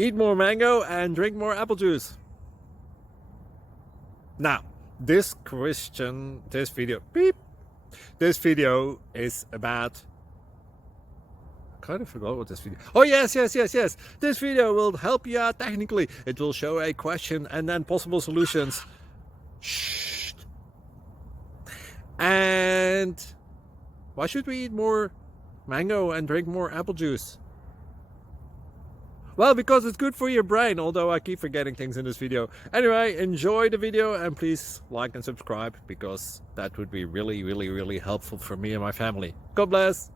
Eat more mango and drink more apple juice. Now, this video is about, I kind of forgot what this video. Oh yes. This video will help you out technically. It will show a question and then possible solutions. Shh. And why should we eat more mango and drink more apple juice? Well, because it's good for your brain, although I keep forgetting things in this video. Anyway, enjoy the video and please like and subscribe, because that would be really helpful for me and my family. God bless!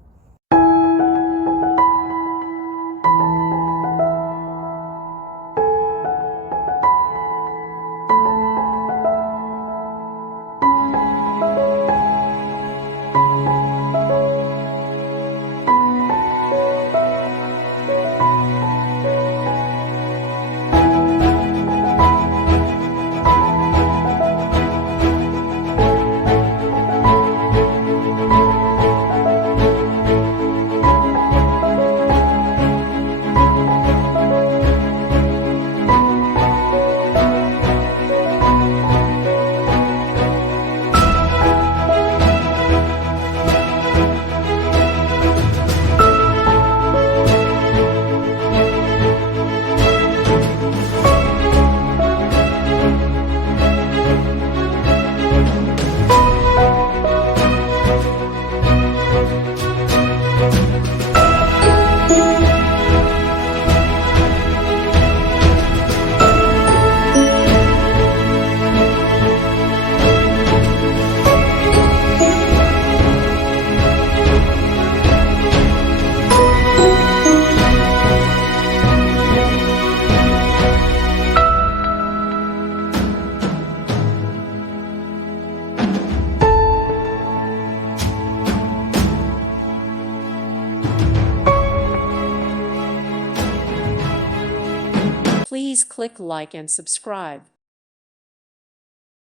Please click like and subscribe.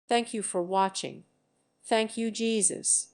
Thank you for watching. Thank you, Jesus.